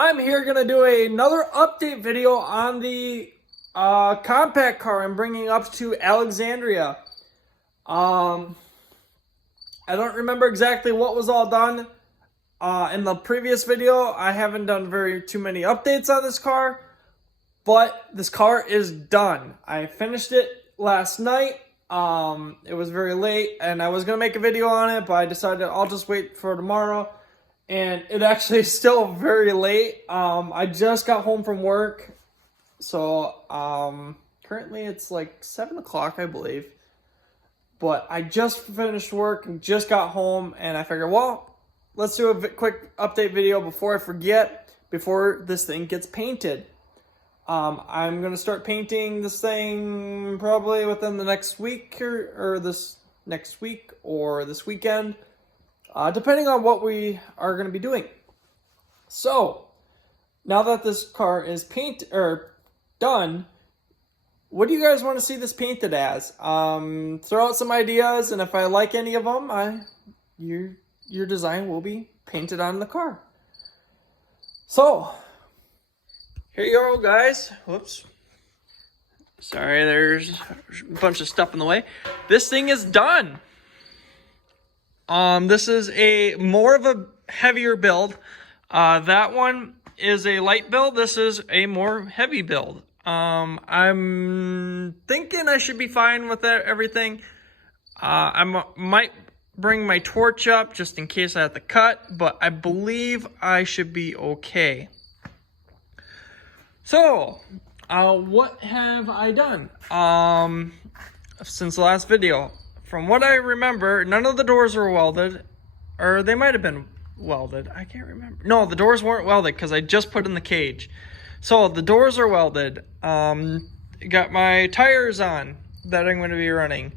I'm here gonna do another update video on the compact car I'm bringing up to Alexandria. I don't remember exactly what was all done in the previous video. I haven't done too many updates on this car, but this car is done. I finished it last night. It was very late, and I was gonna make a video on it, but I decided I'll just wait for tomorrow. And it actually is still very late. I just got home from work. So, currently it's like 7 o'clock, I believe. But I just finished work and just got home. And I figured, well, let's do a quick update video before I forget, before this thing gets painted. I'm going to start painting this thing probably within the next week or this next week or this weekend. Depending on what we are going to be doing. So, now that this car is done, what do you guys want to see this painted as? Throw out some ideas, and if I like any of them, your design will be painted on the car. So, here you go, guys. Whoops. Sorry, there's a bunch of stuff in the way. This thing is done. This is more of a heavier build. That one is a light build. This is a more heavy build. I'm thinking I should be fine with everything. I might bring my torch up just in case I have to cut, but I believe I should be okay. So, what have I done since the last video? From what I remember, none of the doors were welded, or they might have been welded. I can't remember. No, the doors weren't welded because I just put in the cage. So the doors are welded. Got my tires on that I'm going to be running.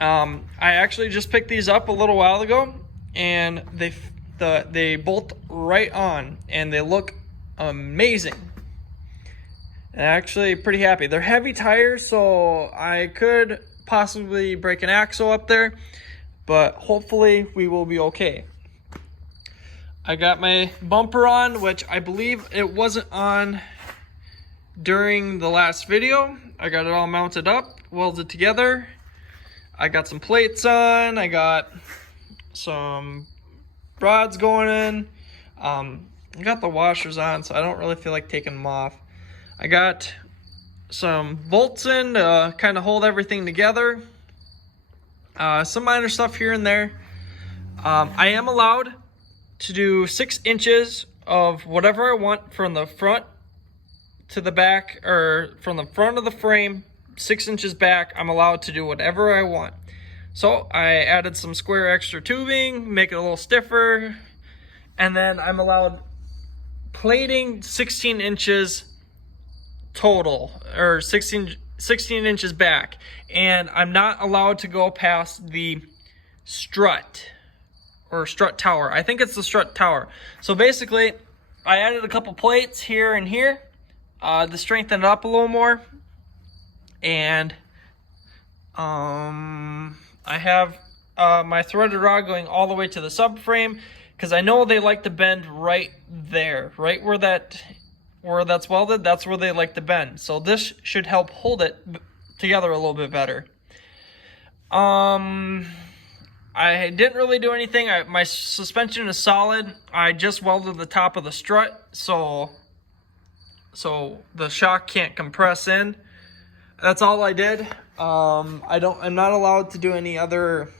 I actually just picked these up a little while ago, and they bolt right on, and they look amazing. I'm actually pretty happy. They're heavy tires, so I could possibly break an axle up there, but hopefully we will be okay. I got my bumper on, which I believe it wasn't on during the last video. I got it all mounted up, welded together. I got some plates on. I got some rods going in. I got the washers on, so I don't really feel like taking them off. I got some bolts in to kind of hold everything together. Some minor stuff here and there. I am allowed to do 6 inches of whatever I want from the front to the back, or from the front of the frame 6 inches back. I'm allowed to do whatever I want. So I added some square extra tubing, make it a little stiffer, and then I'm allowed plating 16 inches total, or 16 inches back, and I'm not allowed to go past the strut or strut tower. I think it's the strut tower. So basically I added a couple plates here and here to strengthen it up a little more, and I have my threaded rod going all the way to the subframe, because I know they like to bend right there, right where that's welded. That's where they like to bend. So this should help hold it together a little bit better. I didn't really do anything. My suspension is solid. I just welded the top of the strut so the shock can't compress in. That's all I did. I'm not allowed to do any other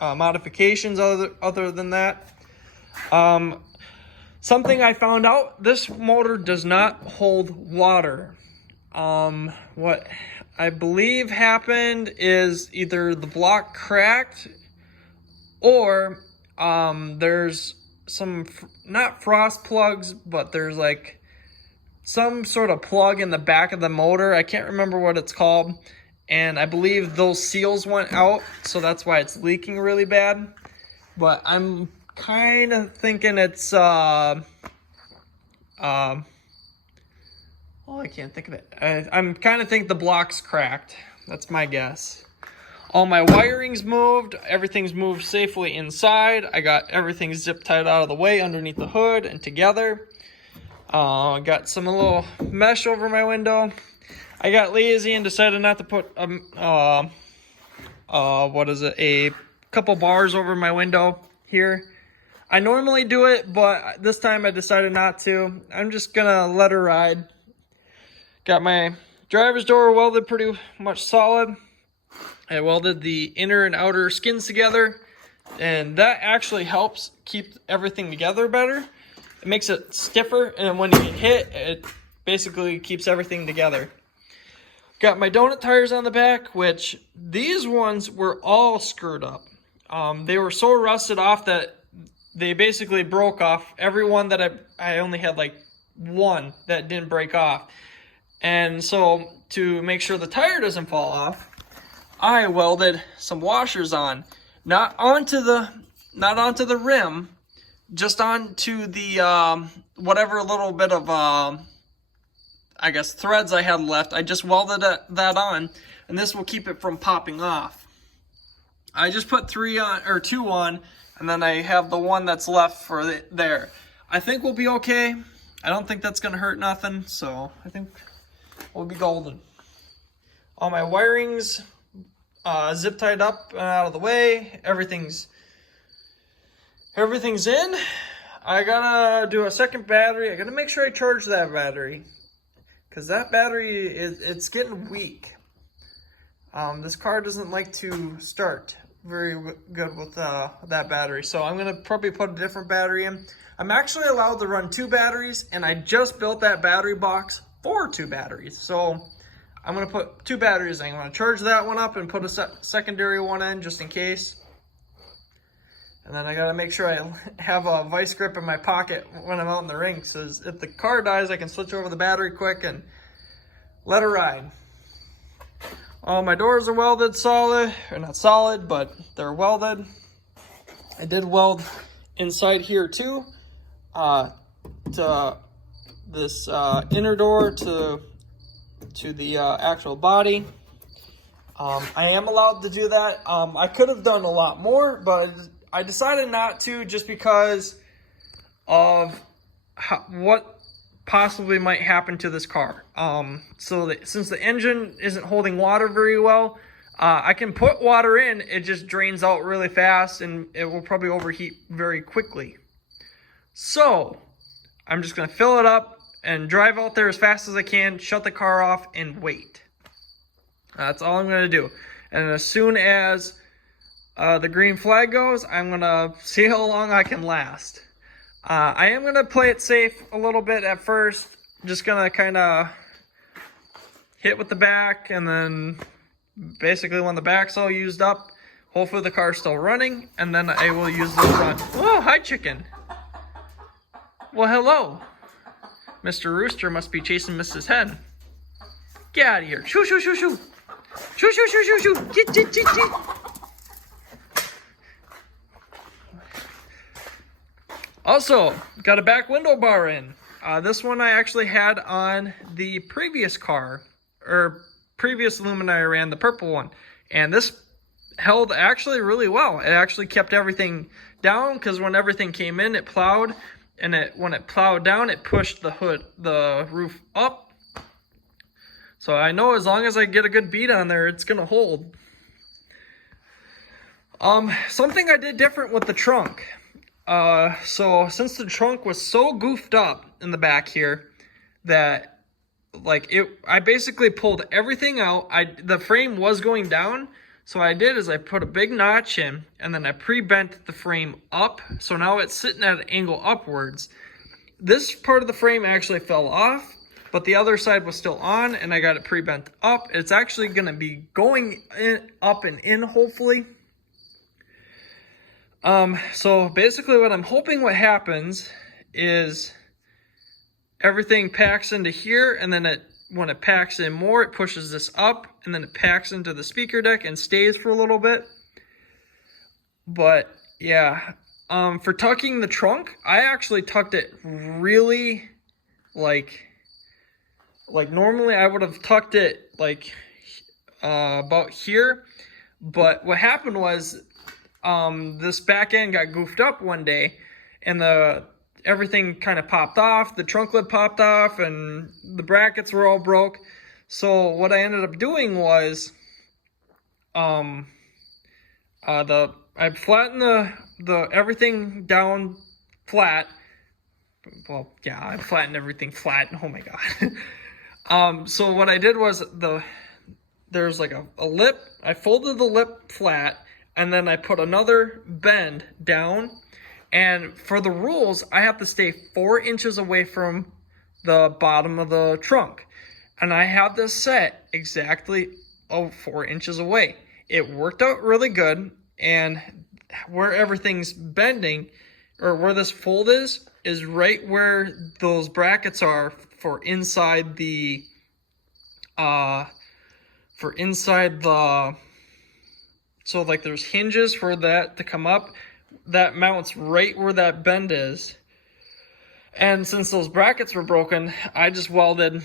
modifications other than that. Something I found out, this motor does not hold water. What I believe happened is either the block cracked, or there's some, not frost plugs, but there's like some sort of plug in the back of the motor. I can't remember what it's called. And I believe those seals went out, so that's why it's leaking really bad. But I'm kind of thinking it's oh, I can't think of it. I'm kind of think the block's cracked. That's my guess. All my wiring's moved. Everything's moved safely inside. I got everything zip tied out of the way underneath the hood and together. Got some little mesh over my window. I got lazy and decided not to put a couple bars over my window here. I normally do it, but this time I decided not to. I'm just gonna let her ride. Got my driver's door welded pretty much solid. I welded the inner and outer skins together, and that actually helps keep everything together better. It makes it stiffer, and when you get hit, it basically keeps everything together. Got my donut tires on the back, which these ones were all screwed up. They were so rusted off that they basically broke off. Every one that I only had like one that didn't break off. And so to make sure the tire doesn't fall off, I welded some washers on, not onto the rim, just onto the whatever little bit of I guess threads I had left. I just welded that on, and this will keep it from popping off. I just put 2 on, and then I have the one that's left for there. I think we'll be okay. I don't think that's gonna hurt nothing, so I think we'll be golden. All my wirings zip tied up and out of the way. Everything's in. I gotta do a second battery. I gotta make sure I charge that battery, because that battery it's getting weak. This car doesn't like to start very good with that battery, so I'm gonna probably put a different battery in. I'm actually allowed to run 2 batteries, and I just built that battery box for 2 batteries, so I'm going to put 2 batteries in. I'm going to charge that one up and put a secondary one in just in case. And then I got to make sure I have a vice grip in my pocket when I'm out in the ring, so if the car dies, I can switch over the battery quick and let her ride. All my doors are welded solid, or not solid, but they're welded. I did weld inside here too, to this inner door to the actual body. I am allowed to do that. I could have done a lot more, but I decided not to, just because of what possibly might happen to this car. Since the engine isn't holding water very well, I can put water in, it just drains out really fast, and it will probably overheat very quickly. So I'm just gonna fill it up and drive out there as fast as I can, shut the car off, and wait. That's all I'm going to do. And as soon as the green flag goes, I'm going to see how long I can last. I am going to play it safe a little bit at first. Just going to kind of hit with the back, and then basically when the back's all used up, hopefully the car's still running, and then I will use the front. Oh, hi, chicken. Well, hello. Mr. Rooster must be chasing Mrs. Hen. Get out of here. Shoo, shoo, shoo, shoo. Shoo, shoo, shoo, shoo, shoo. Get, get, get, get. Also, got a back window bar in. This one I actually had on the previous car, or previous Lumen I ran, the purple one. And this held actually really well. It actually kept everything down, because when everything came in, it plowed. And when it plowed down, it pushed the roof up. So I know as long as I get a good beat on there, it's gonna hold. Something I did different with the trunk. So since the trunk was so goofed up in the back here that I basically pulled everything out. The frame was going down. So what I did is I put a big notch in, and then I pre-bent the frame up. So now it's sitting at an angle upwards. This part of the frame actually fell off, but the other side was still on, and I got it pre-bent up. It's actually going to be going up and in, hopefully. So basically what I'm hoping what happens is everything packs into here, and then when it packs in more, it pushes this up, and then it packs into the speaker deck and stays for a little bit. But yeah, for tucking the trunk, I actually tucked it really like normally I would have tucked it like about here, But what happened was this back end got goofed up one day, and everything kind of popped off. The trunk lid popped off, and the brackets were all broke. So what I ended up doing was I flattened the everything down flat. Well, yeah, I flattened everything flat. Oh my god. So what I did was there's like a lip. I folded the lip flat, and then I put another bend down. And for the rules, I have to stay 4 inches away from the bottom of the trunk. And I have this set exactly 4 inches away. It worked out really good. And where everything's bending, or where this fold is right where those brackets are for inside the so like there's hinges for that to come up. That mounts right where that bend is. And since those brackets were broken, I just welded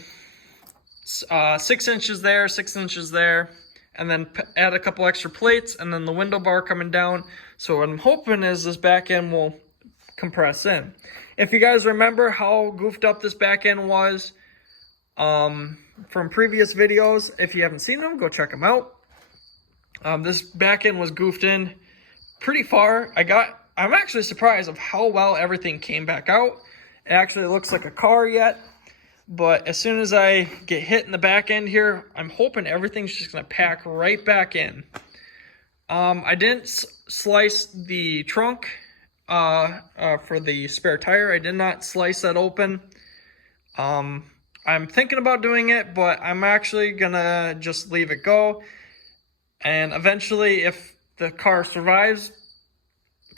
6 inches there, 6 inches there, and then add a couple extra plates, and then the window bar coming down. So what I'm hoping is this back end will compress in. If you guys remember how goofed up this back end was from previous videos, if you haven't seen them, go check them out. This back end was goofed in pretty far. I'm actually surprised of how well everything came back out. It actually looks like a car yet, but as soon as I get hit in the back end here, I'm hoping everything's just gonna pack right back in. I didn't slice the trunk for the spare tire. I did not slice that open. I'm thinking about doing it, but I'm actually gonna just leave it go. And eventually, if the car survives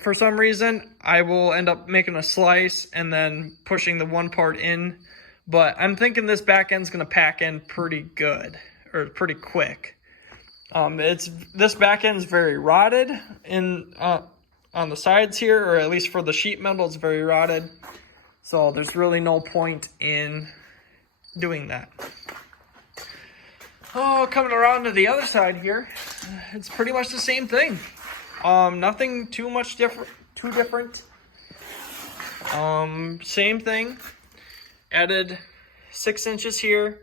for some reason, I will end up making a slice and then pushing the one part in. But I'm thinking this back end's gonna pack in pretty good, or pretty quick. This back end's very rotted on the sides here, or at least for the sheet metal, it's very rotted. So there's really no point in doing that. Oh, coming around to the other side here, it's pretty much the same thing. Nothing too different. Same thing. Added 6 inches here,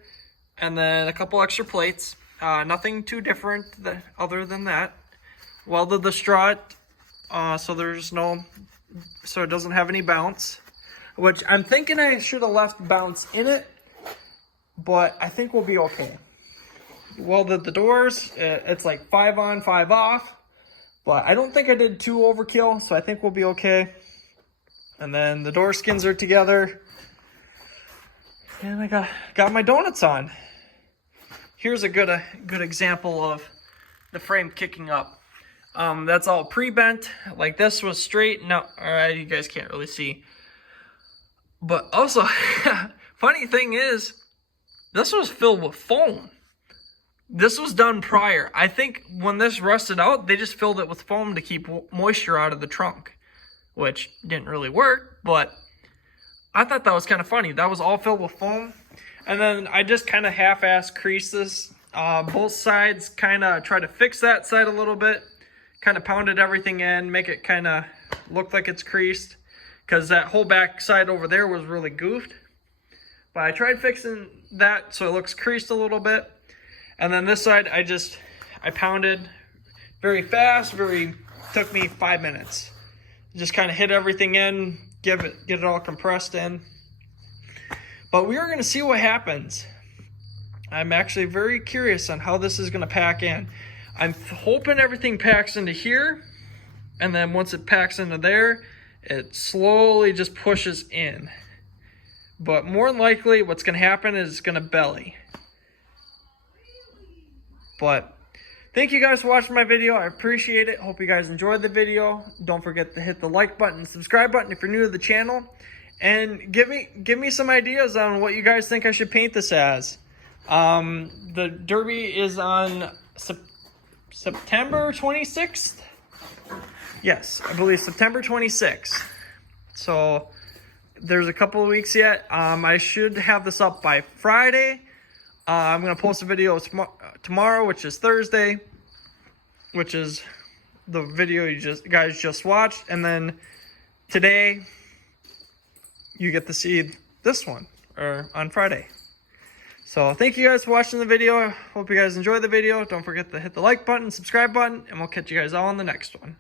and then a couple extra plates. Nothing too different other than that. Welded the strut, so it doesn't have any bounce. Which I'm thinking I should have left bounce in it, but I think we'll be okay. Welded the doors. It's like 5 on, 5 off. But I don't think I did too overkill, so I think we'll be okay. And then the door skins are together. And I got my donuts on. Here's a good example of the frame kicking up. That's all pre-bent. Like this was straight. No, alright, you guys can't really see. But also, funny thing is, this was filled with foam. This was done prior. I think when this rusted out, they just filled it with foam to keep moisture out of the trunk, which didn't really work, but I thought that was kind of funny. That was all filled with foam. And then I just kind of half-ass creased this. Both sides, kind of try to fix that side a little bit. Kind of pounded everything in, make it kind of look like it's creased. Because that whole back side over there was really goofed. But I tried fixing that so it looks creased a little bit. And then this side, I pounded very fast. Took me 5 minutes. Just kind of hit everything in, get it all compressed in. But we are going to see what happens. I'm actually very curious on how this is going to pack in. I'm hoping everything packs into here, and then once it packs into there, it slowly just pushes in. But more than likely, what's going to happen is it's going to belly. But thank you guys for watching my video. I appreciate it. Hope you guys enjoyed the video. Don't forget to hit the like button and subscribe button if you're new to the channel. And give me some ideas on what you guys think I should paint this as. The derby is on September 26th. Yes, I believe September 26th. So there's a couple of weeks yet. I should have this up by Friday. I'm going to post a video tomorrow, which is Thursday. which is the video you guys just watched, and then today you get to see this one, or on Friday. So thank you guys for watching the video. Hope you guys enjoyed the video. Don't forget to hit the like button, subscribe button, and we'll catch you guys all in the next one.